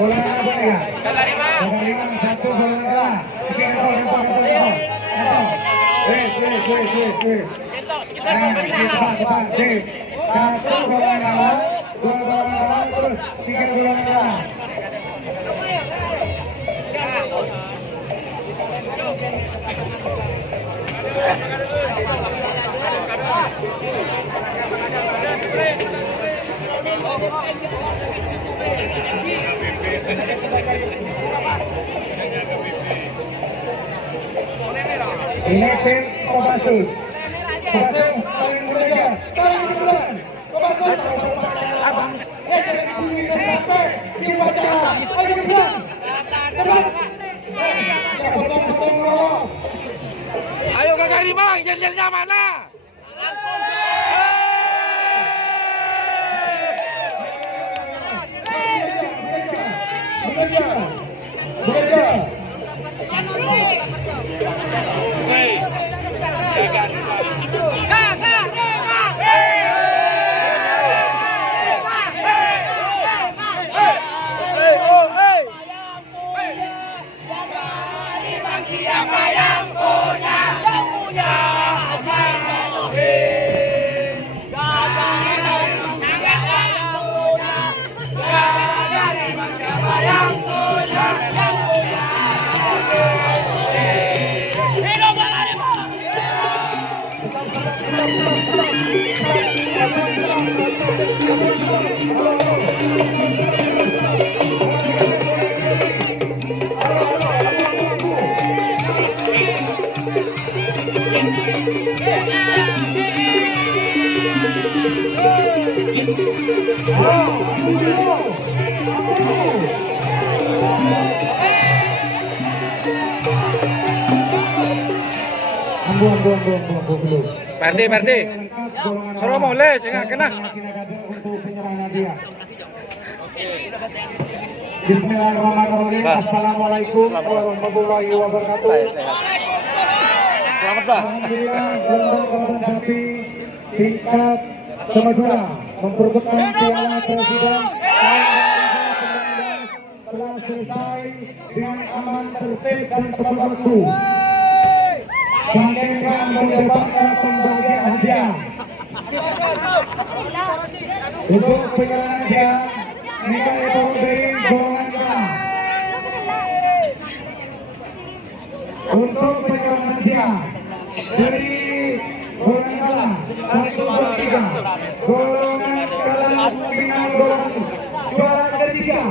bola apa ya? Kakak lima satu bola. Oke, wes. Cepat. Satu bola lawan, dua bola lawan, terus tiga bola lawan. Ini tim Kopassus. Kopassus paling muda. Kopassus. Abang. Sampai di wajah. Ayo pulang. Cepat. Potong dulu. Ayo kakak Rimang, jel-jelnya mana? Bekerja. Siapa yang punya? Parti. Suruh mulai, jangan kena. Bismillahirrahmanirrahim. Assalamualaikum warahmatullahi wabarakatuh. Selamat Pak. Alhamdulillah, Kabupaten Jambi tingkat Semadura memperebutkan Piala Presiden tahun 2019 telah selesai dengan aman, tertib dan tepat waktu. Sampaikan mendapatkan pembagian hadiah. Untuk penyerahan hadiah, mereka itu dari golongan kalah. Untuk penyerahan hadiah dari golongan kalah 1, 2, 3. Golongan kalah dengan golongan juara ketiga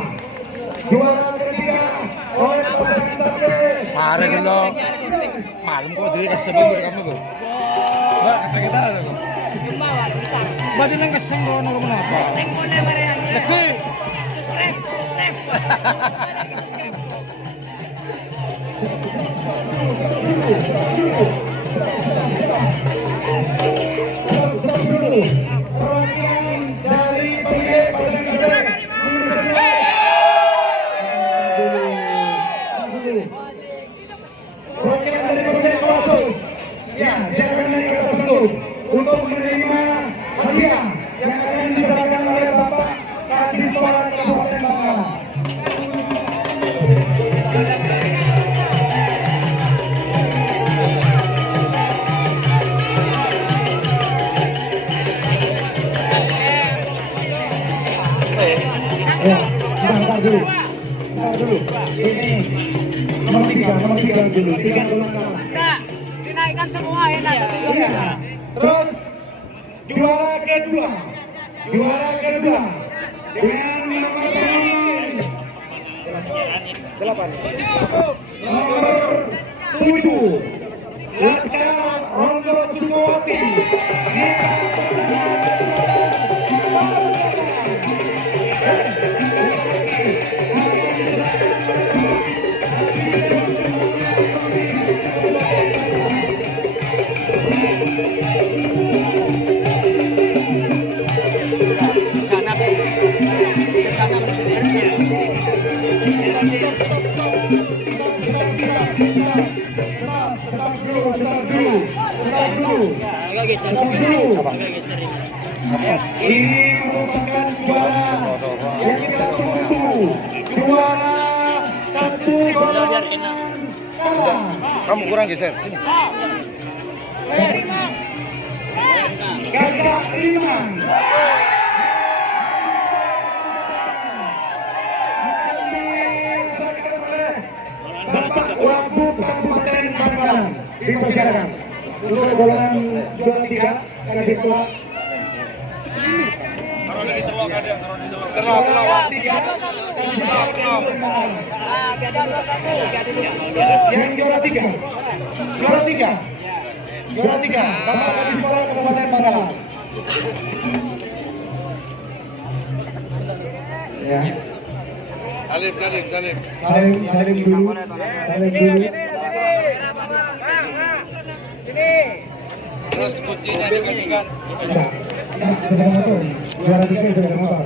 oleh pasangan terpilih. Mari dulu. Malam kok jadi kesem dulu kamu tuh. Mbak, kita ada tuh. Mbak dia nang kesem kok nang kenapa? Lagi. Perwakilan dari pemilik pasangan perwakilan dari pemilik Kopassus. Ya, silakan naik ke atas panggung untuk menerima hadiah yang akan diserahkan oleh Bapak Kadiswa Kabupaten Bangkalan. Ya, bentar dulu. Ini nomor tiga dulu. 3 golongan kalah. Dinaikkan semua enak. Iya. Terus juara kedua dengan nomor punggung 7 Laskar Rondo Sukmawati. Ini merupakan juara yang kita tunggu juara 1 golongan kalah. Kamu kurang geser. Gagak Rimang. Bapak Wagub Kabupaten Bangkalan dipersilakan untuk golongan juara 3 Kadis Tua. Yang juara 3 Bapak Kadis Tua Kabupaten Bangkalan. Ya. Salim. Salim dulu. Terus kuncinya digantikan. Ya, sepeda motor. Juara 3 sepeda motor.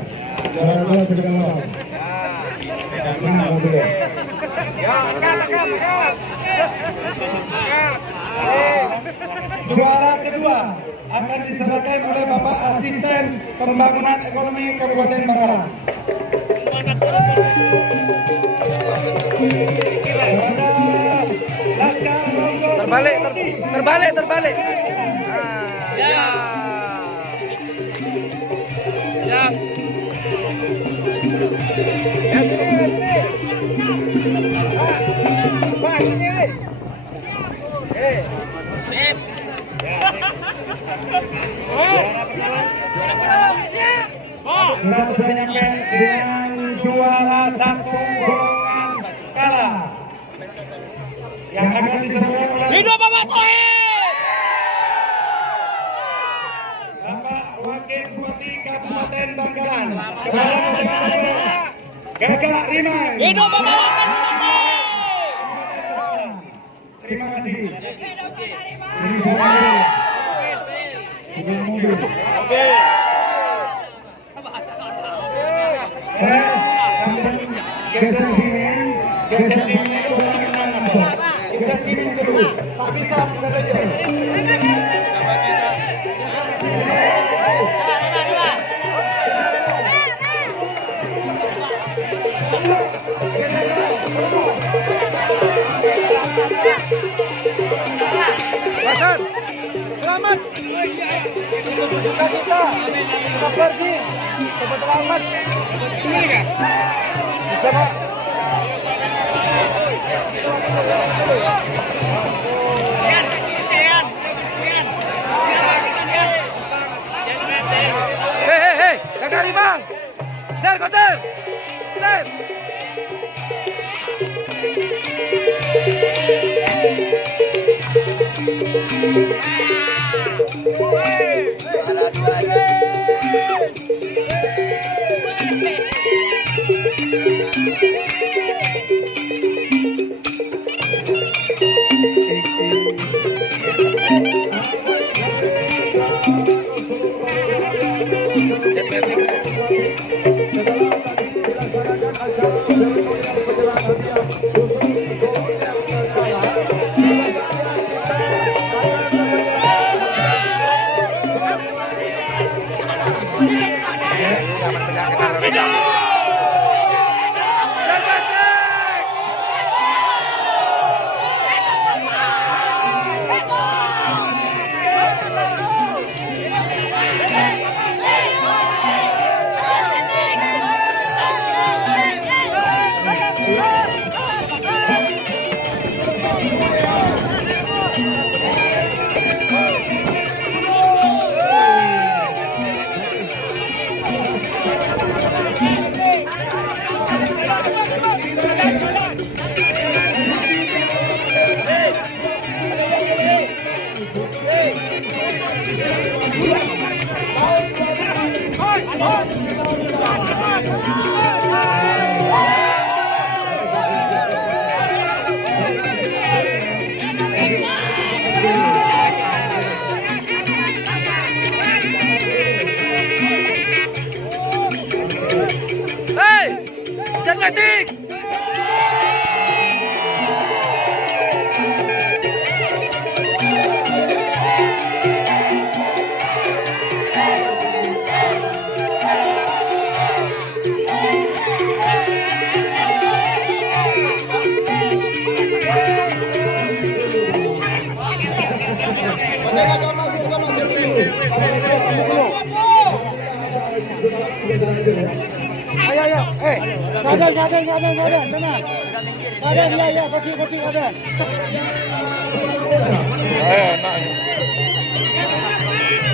Juara 2 sepeda motor. Nah, mobil. Juara kedua akan diserahkan oleh Bapak Asisten Pembangunan Ekonomi Kabupaten Bangkalan. Terbalik. Ya. Sudah saya nyampe dengan juara 1 golongan kalah yang akan diserahkan oleh Hidup Bapak Tohid. Bapak Wakil Bupati Kabupaten Bangkalan kepada masyarakat Gagak Rimang. Hidup Bapak Wakil Bupati. Terima kasih. Ini mobil. Oke. Geser diri itu boleh menang masuk. Geser diri dulu, tak bisa mengejar. Hasan, selamat. Kita pergi. Coba selamat. Bisa Pak. Hei, Gagak Rimang. Der, koter. Der. Atletik. Ayo, nah.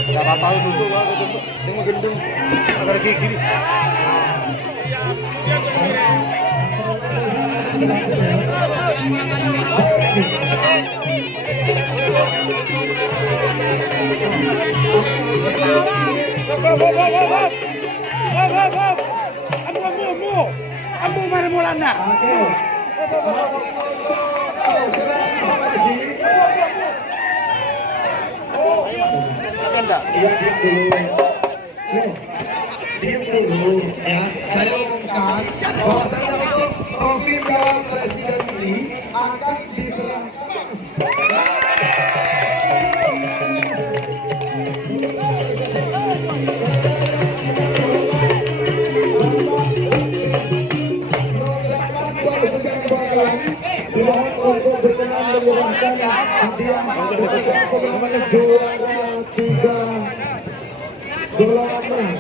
Jangan tahu dulu kalau itu tengok gendong agar kiri. Ambu mari mulana. Diam dulu ya. Saya umumkan bahwasanya untuk trofi Piala Presiden ini akan diserahkan. Dimohon untuk berkenan menyerahkan hadiah untuk juara 3 golongan menang.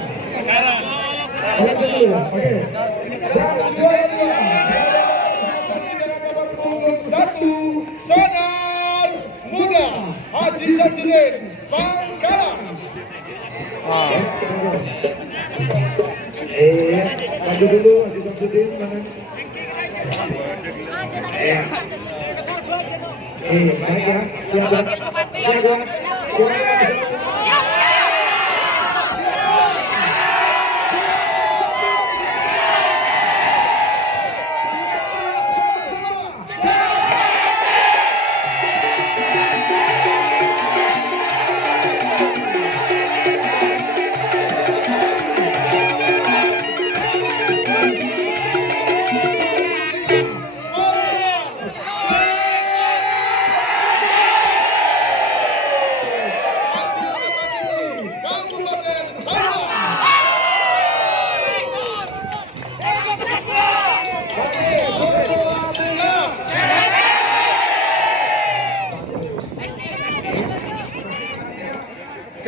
Oke. Dan juara 1 Sonar Muda Haji Samsudin Bangkalan. Maju dulu Haji Samsudin mana? Baik ya, siap.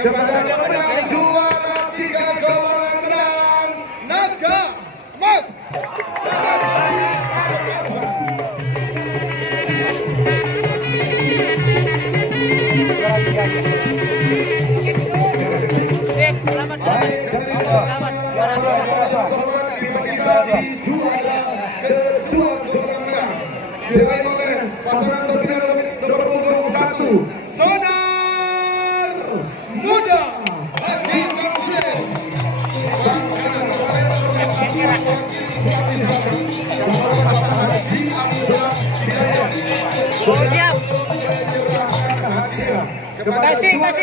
Kepada pemenang juara 3 golongan menang Naga Mas. Pasangan Sonar nomor punggung 1 Sonar Muda Haji Samsudin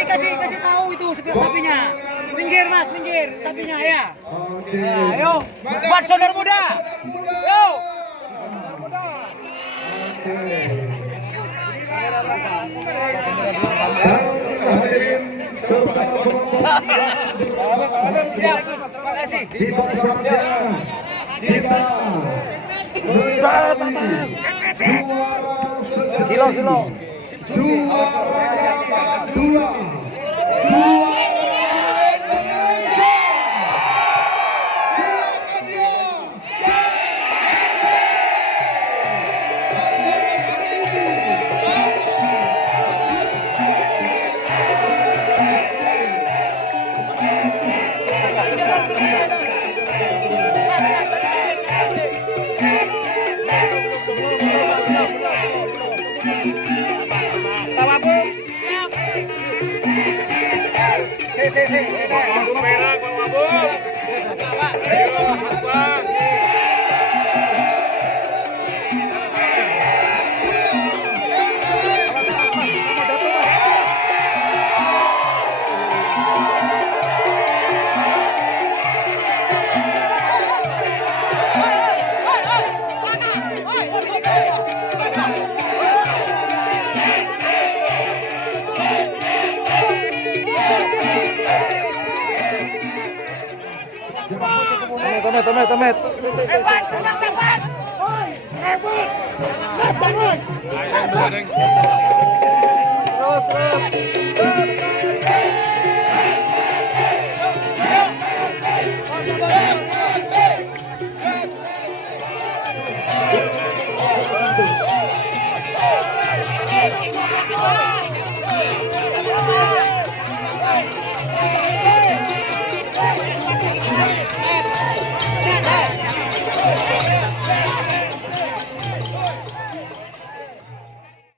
Kasih tahu itu sapinya. Minggir Mas, minggir sapinya ya. Oke. Ayo, buat Sonar Muda. Yo. Hadirin serta Siap, terima kasih. di selanjutnya kita Kilo. juara kedua Tomet. Hebat.